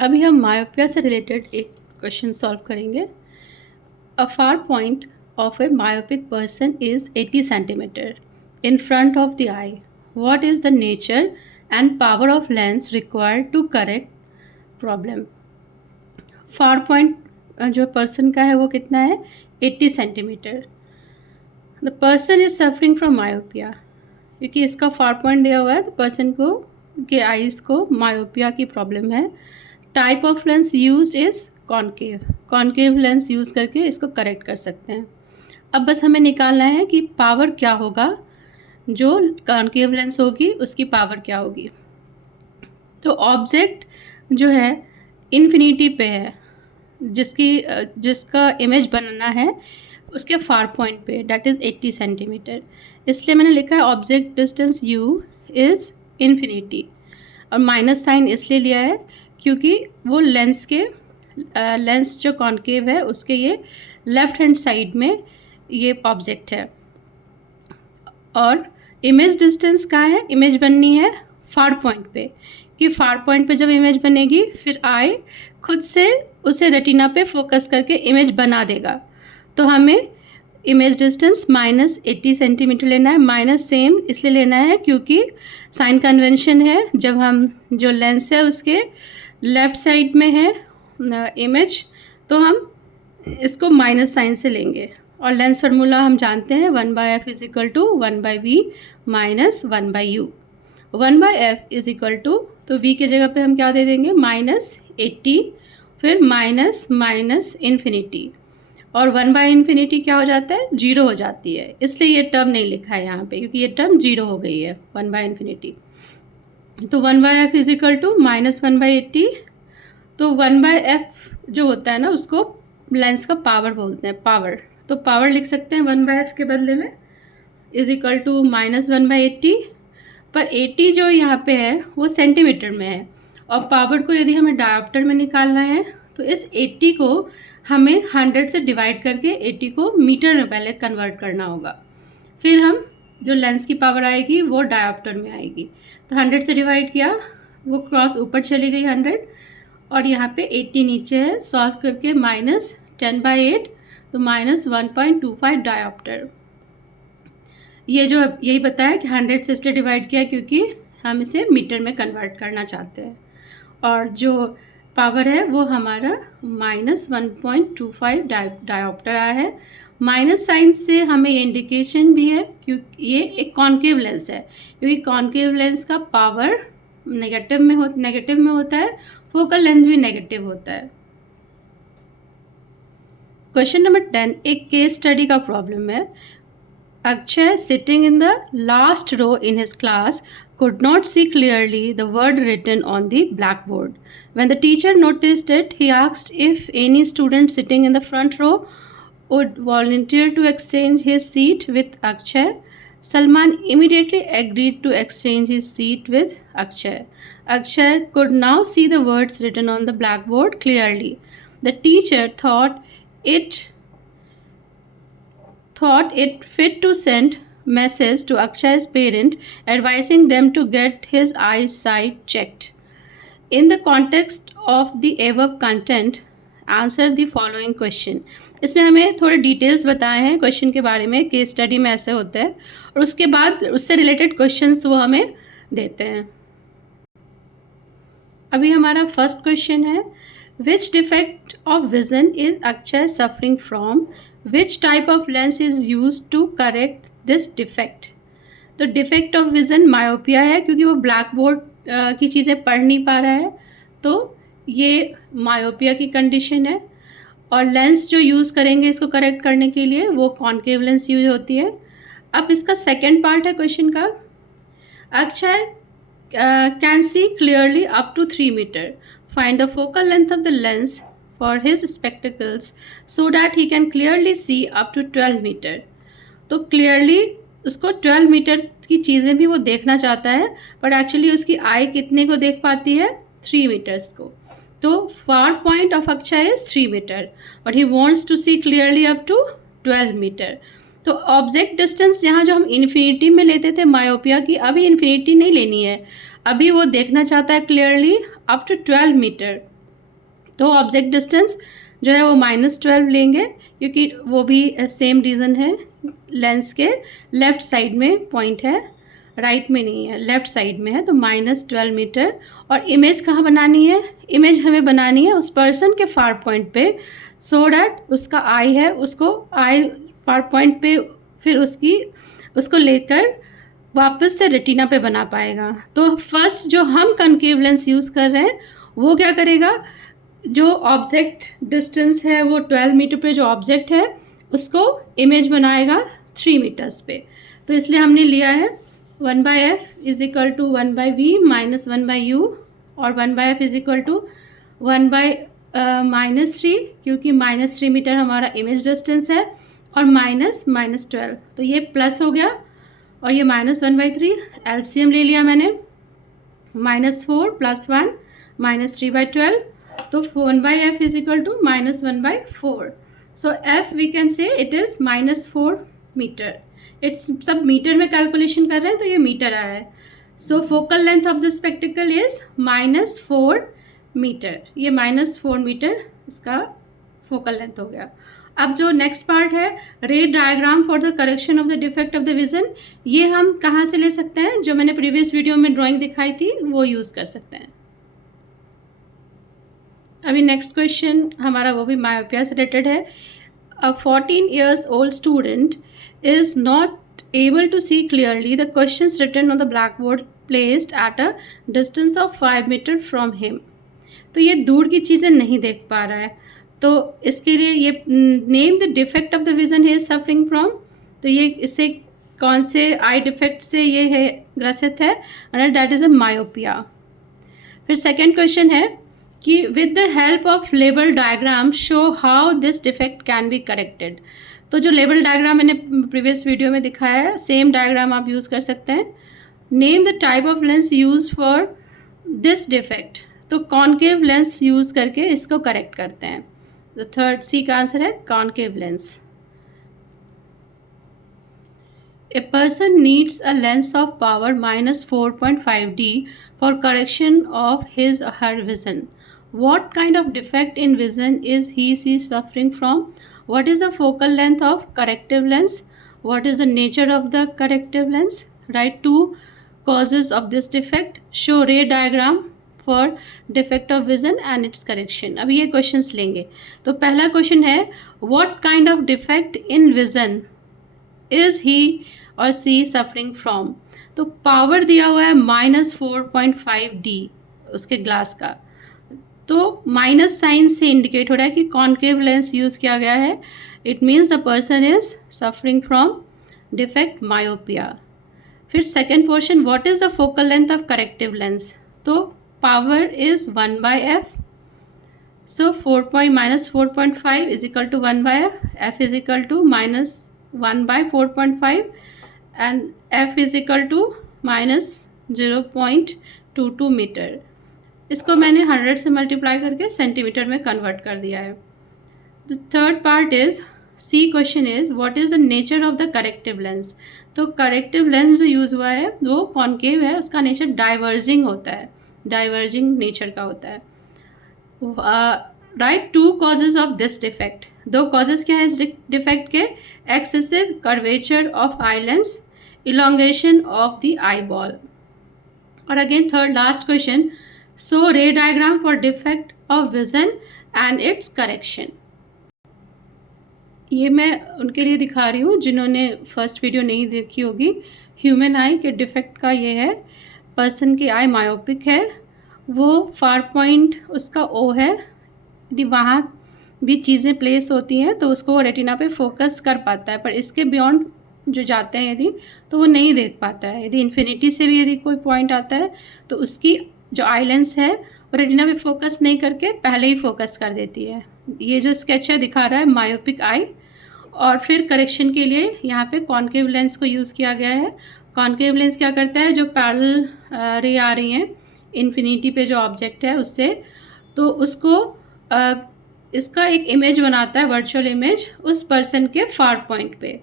अभी हम मायोपिया से रिलेटेड एक क्वेश्चन सॉल्व करेंगे। A far point of a myopic person is 80 centimetre in front of the eye. What is the nature and power of lens required to correct problem. Far point जो person का है वो कितना है, 80 centimetre. The person is suffering from myopia, क्योंकि इसका far point दिया हुआ है तो पर्सन को के आईज को मायोपिया की प्रॉब्लम है। Type of lens used is concave, concave lens use करके इसको करेक्ट कर सकते हैं। अब बस हमें निकालना है कि पावर क्या होगा, जो कॉन्केव लेंस होगी उसकी पावर क्या होगी। तो ऑब्जेक्ट जो है इन्फिनिटी पे है, जिसका इमेज बनाना है उसके फार पॉइंट पे, डेट इज़ 80 सेंटीमीटर। इसलिए मैंने लिखा है object distance u is infinity, और माइनस साइन इसलिए लिया है क्योंकि वो लेंस जो कॉन्केव है उसके ये लेफ़्ट हैंड साइड में ये ऑब्जेक्ट है। और इमेज डिस्टेंस कहाँ है, इमेज बननी है फार पॉइंट पे, कि फार पॉइंट पे जब इमेज बनेगी फिर आई खुद से उसे रेटिना पे फोकस करके इमेज बना देगा। तो हमें इमेज डिस्टेंस -80 सेंटीमीटर लेना है। माइनस सेम इसलिए लेना है क्योंकि साइन कन्वेंशन है, जब हम जो लेंस है उसके लेफ़्ट साइड में है इमेज, तो हम इसको माइनस साइन से लेंगे। और लेंस फार्मूला हम जानते हैं 1/f = 1/v - 1/u। 1/f = तो v की जगह पे हम क्या दे देंगे, -80, फिर माइनस इन्फिनिटी, और 1/∞ क्या हो जाता है, 0 हो जाती है। इसलिए ये टर्म नहीं लिखा है यहाँ पे, क्योंकि ये टर्म 0 हो गई है 1/∞। तो 1/f = -1/80। तो 1/f जो होता है ना उसको लेंस का पावर बोलते हैं, पावर। तो पावर लिख सकते हैं 1/f के बदले में = -1/80। पर 80 जो यहाँ पे है वो सेंटीमीटर में है, और पावर को यदि हमें डायोप्टर में निकालना है तो इस 80 को हमें 100 से डिवाइड करके 80 को मीटर में पहले कन्वर्ट करना होगा। फिर हम जो लेंस की पावर आएगी वो डायोप्टर में आएगी। तो 100 से डिवाइड किया, वो क्रॉस ऊपर चली गई 100, और यहाँ पे 80 नीचे है। सॉल्व करके -10/8, तो -1.25 डायोप्टर। ये जो यही बताया कि 100 से इसलिए डिवाइड किया क्योंकि हम इसे मीटर में कन्वर्ट करना चाहते हैं। और जो पावर है वो हमारा -1.25 डायोप्टर आया है। माइनस साइन से हमें ये इंडिकेशन भी है क्योंकि ये एक कॉन्केव लेंस है, क्योंकि कॉन्केव लेंस का पावर नेगेटिव में होता है, फोकल लेंथ भी नेगेटिव होता है। क्वेश्चन नंबर 10 एक केस स्टडी का प्रॉब्लम है। Akshay, sitting in the last row in his class, could not see clearly the word written on the blackboard. When the teacher noticed it, he asked if any student sitting in the front row would volunteer to exchange his seat with Akshay. Salman immediately agreed to exchange his seat with Akshay. Akshay could now see the words written on the blackboard clearly. The teacher thought it fit to send message to Akshay's parent advising them to get his eyesight checked. In the context of the above content, answer the following question. इसमें हमें थोड़े details बताए हैं question के बारे में, case study में ऐसे होता है, और उसके बाद उससे रिलेटेड क्वेश्चंस वो हमें देते हैं। अभी हमारा फर्स्ट क्वेश्चन है, which defect of vision is Akshay suffering from, which type of lens is use to correct this defect. तो डिफेक्ट ऑफ विजन मायोपिया है, क्योंकि वो ब्लैक बोर्ड की चीज़ें पढ़ नहीं पा रहा है, तो ये मायोपिया की कंडीशन है। और लेंस जो यूज़ करेंगे इसको करेक्ट करने के लिए वो कॉन्केव लेंस यूज होती है। अब इसका सेकेंड पार्ट है क्वेश्चन का, Akshay can see clearly up to 3 metre, find the focal length of the lens for his spectacles so that he can clearly see up to 12 metre. तो clearly उसको 12 metre की चीज़ें भी वो देखना चाहता है, बट एक्चुअली उसकी आई कितने को देख पाती है, 3 मीटर्स को। तो far point of Akshay is 3 metre, but he wants to see clearly up to 12 metre. तो ऑब्जेक्ट डिस्टेंस यहाँ जो हम इन्फिनिटी में लेते थे मायोपिया की, अभी इन्फिनिटी नहीं लेनी है, अभी वो देखना चाहता है क्लियरली अप टू 12 मीटर। तो ऑब्जेक्ट डिस्टेंस जो है वो -12 लेंगे, क्योंकि वो भी सेम रीज़न है, लेंस के लेफ़्ट साइड में पॉइंट है, राइट में नहीं है, लेफ़्ट साइड में है, तो -12 मीटर। और इमेज कहाँ बनानी है? इमेज हमें बनानी है उस पर्सन के फार पॉइंट पे, सो डैट उसका आई है, उसको आई फार पॉइंट पे फिर उसको लेकर वापस से रेटिना पे बना पाएगा। तो फर्स्ट जो हम कनकेव लेंस यूज़ कर रहे हैं वो क्या करेगा, जो ऑब्जेक्ट डिस्टेंस है वो 12 मीटर पे जो ऑब्जेक्ट है उसको इमेज बनाएगा 3 मीटर्स पे। तो इसलिए हमने लिया है 1/f is equal to 1/v minus 1/u, और 1/f इज इक्वल टू 1/-3, क्योंकि -3 मीटर हमारा इमेज डिस्टेंस है, और -12, तो ये प्लस हो गया और ये -1/3, एलसीएम ले लिया मैंने, -4 + 1 -3/12, तो 1/f is equal to -1/4। So f we can say it is -4 metre. It's सब मीटर में कैलकुलेशन कर रहे हैं तो ये मीटर आया है। So focal length of the spectacle is -4 metre. ये -4 मीटर इसका फोकल लेंथ हो गया। अब जो नेक्स्ट पार्ट है, रे diagram for the correction of the defect of the vision, ये हम कहाँ से ले सकते हैं? जो मैंने प्रीवियस वीडियो में ड्राइंग दिखाई थी वो यूज़ कर सकते हैं। अभी नेक्स्ट क्वेश्चन हमारा वो भी मायोपिया से रिलेटेड है। अ 14 years old student is not able to see clearly the questions written on the blackboard placed at a distance of 5 meter from him। तो ये दूर की चीज़ें नहीं देख पा रहा है, तो इसके लिए ये name the defect of the vision he is suffering from, तो ये इससे कौन से आई डिफेक्ट से ये है ग्रसित है, और दैट इज़ अ मायोपिया। फिर सेकेंड क्वेश्चन है कि with the help of label diagram show how this defect can be corrected. तो जो लेबल डायग्राम मैंने प्रीवियस वीडियो में दिखाया है, सेम डायग्राम आप यूज़ कर सकते हैं। Name the type of lens use for this defect, तो कॉनकेव लेंस यूज़ करके इसको करेक्ट करते हैं। तो थर्ड सी का आंसर है concave lens. A person needs a lens of power -4.5D for correction of his or her vision. What kind of defect in vision is he suffering from? What is the focal length of corrective lens? What is the nature of the corrective lens? Write 2 causes of this defect. Show ray diagram for defect of vision and its correction. अब ये questions लेंगे। तो पहला question है, what kind of defect in vision is he और सी suffering from. तो power दिया हुआ है -4.5D उसके ग्लास का, तो माइनस साइन से इंडिकेट हो रहा है कि कॉनकेव लेंस यूज़ किया गया है। It means the person is suffering from defect myopia. फिर second question, what is the focal length of corrective lens? तो power is 1/f, so -4.5 is equal to 1/f, f is equal to -1/4.5 and f is equal to -0.22 metre. इसको मैंने 100 से multiply करके centimetre में convert कर दिया है। The third part is C question is what is the nature of the corrective lens. तो corrective lens जो यूज़ हुआ है वो कॉनकेव है, उसका नेचर डाइवर्जिंग होता है, डाइवर्जिंग नेचर का होता है। Right 2 causes of this defect. 2 causes क्या है इस डिफेक्ट के? Excessive curvature of eye lens, elongation of the eye ball. और again third last question, so ray diagram for defect of vision and its correction. ये मैं उनके लिए दिखा रही हूँ जिन्होंने फर्स्ट वीडियो नहीं देखी होगी। ह्यूमन आई के डिफेक्ट का ये है, पर्सन की आई मायोपिक है, वो फार पॉइंट उसका ओ है, यदि वहाँ भी चीज़ें प्लेस होती हैं तो उसको वो रेटिना पे फोकस कर पाता है, पर इसके बियॉन्ड जो जाते हैं यदि तो वो नहीं देख पाता है। यदि इन्फिनिटी से भी यदि कोई पॉइंट आता है तो उसकी जो आई लेंस है वो रेटिना पे फोकस नहीं करके पहले ही फोकस कर देती है। ये जो स्केच है दिखा रहा है मायोपिक आई। और फिर करेक्शन के लिए यहाँ पे कॉनकेव लेंस को यूज़ किया गया है। कॉनकेव लेंस क्या करता है, जो पैरेलल रे आ रही हैं इन्फिनिटी पे जो ऑब्जेक्ट है उससे, तो उसको इसका एक इमेज बनाता है, वर्चुअल इमेज, उस पर्सन के फार पॉइंट पे।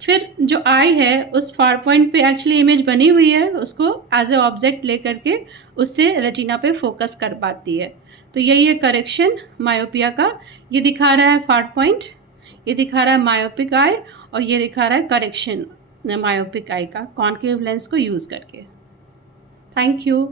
फिर जो आई है उस फार पॉइंट पे एक्चुअली इमेज बनी हुई है, उसको एज ए ऑब्जेक्ट ले करके उससे रेटिना पे फोकस कर पाती है। तो यही है करेक्शन मायोपिया का। ये दिखा रहा है फार पॉइंट, ये दिखा रहा है मायोपिक आई, और ये दिखा रहा है करेक्शन मायोपिक आई का कॉन्केव लेंस को यूज़ करके। Thank you.